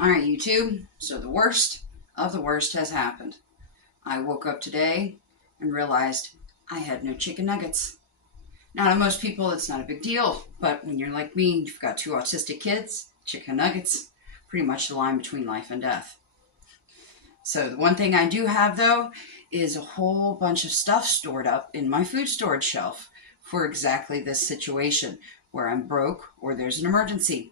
All right, YouTube. So the worst of the worst has happened. I woke up today and realized I had no chicken nuggets. Now, to most people, it's not a big deal, but when you're like me, you've got two autistic kids, chicken nuggets, pretty much the line between life and death. So the one thing I do have, though, is a whole bunch of stuff stored up in my food storage shelf for exactly this situation where I'm broke or there's an emergency.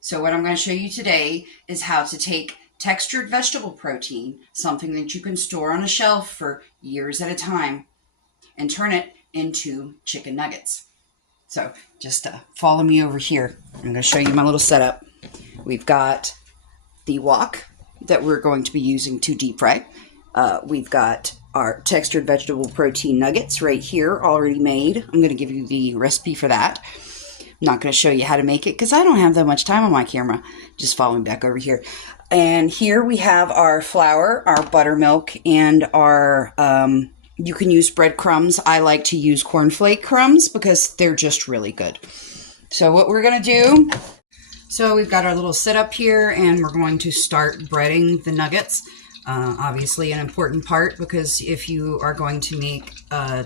So what I'm going to show you today is how to take textured vegetable protein, something that you can store on a shelf for years at a time, and turn it into chicken nuggets. So just follow me over here. I'm going to show you my little setup. We've got the wok that we're going to be using to deep fry. We've got our textured vegetable protein nuggets right here already made. I'm going to give you the recipe for that. I'm not going to show you how to make it because I don't have that much time on my camera. Just follow me back over here. And here we have our flour, our buttermilk, and our, you can use breadcrumbs. I like to use cornflake crumbs because they're just really good. So what we're going to do, so we've got our little setup here and we're going to start breading the nuggets. Obviously an important part because if you are going to make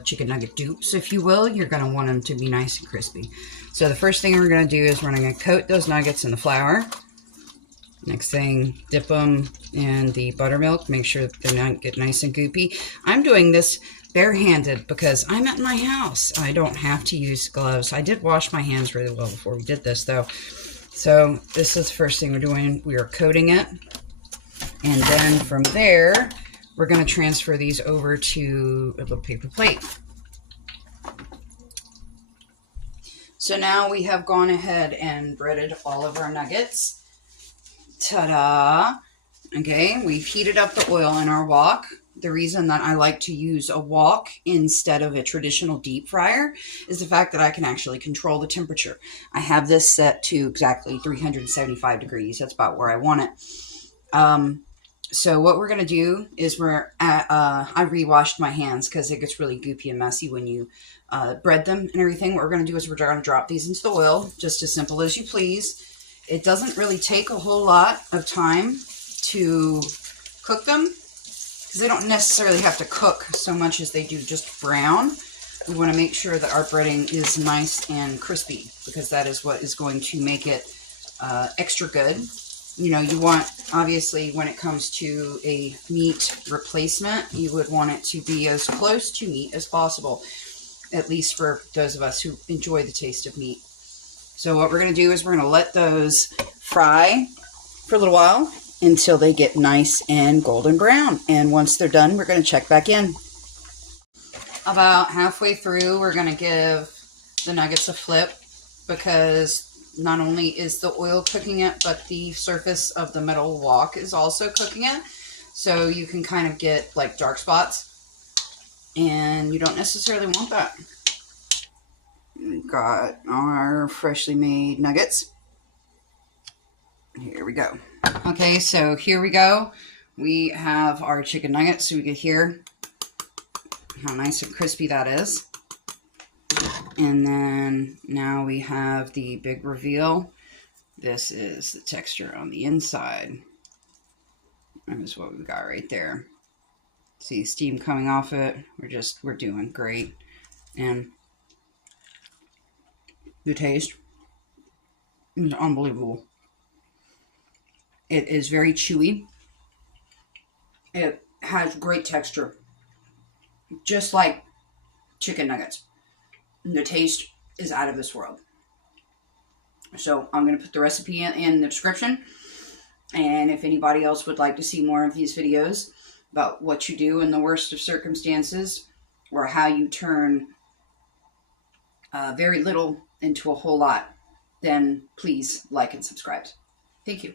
chicken nugget dupes, if you will, you're going to want them to be nice and crispy. So the first thing we're going to do is we're going to coat those nuggets in the flour. Next thing, dip them in the buttermilk. Make sure that they don't get nice and goopy. I'm doing this barehanded because I'm at my house. I don't have to use gloves. I did wash my hands really well before we did this though. So this is the first thing we're doing. We are coating it. And then from there, we're going to transfer these over to a little paper plate. So now we have gone ahead and breaded all of our nuggets. Ta-da! Okay, we've heated up the oil in our wok. The reason that I like to use a wok instead of a traditional deep fryer is the fact that I can actually control the temperature. I have this set to exactly 375 degrees. That's about where I want it. So what we're going to do is I re-washed my hands because it gets really goopy and messy when you bread them and everything. What we're going to do is we're going to drop these into the oil, just as simple as you please. It doesn't really take a whole lot of time to cook them because they don't necessarily have to cook so much as they do just brown. We want to make sure that our breading is nice and crispy because that is what is going to make it extra good. You know, you want, obviously, when it comes to a meat replacement, you would want it to be as close to meat as possible, at least for those of us who enjoy the taste of meat. So what we're going to do is we're going to let those fry for a little while until they get nice and golden brown. And once they're done, we're going to check back in. About halfway through, we're going to give the nuggets a flip because not only is the oil cooking it, but the surface of the metal wok is also cooking it. So you can kind of get like dark spots and you don't necessarily want that. We've got our freshly made nuggets. Here we go. Okay, so here we go. We have our chicken nuggets. So we can hear how nice and crispy that is. And then now we have the big reveal. This is the texture on the inside. That is what we've got right there. See steam coming off it. We're doing great. And the taste is unbelievable. It is very chewy. It has great texture. Just like chicken nuggets. The taste is out of this world. So I'm going to put the recipe in the description. And if anybody else would like to see more of these videos about what you do in the worst of circumstances or how you turn very little into a whole lot, then please like and subscribe. Thank you.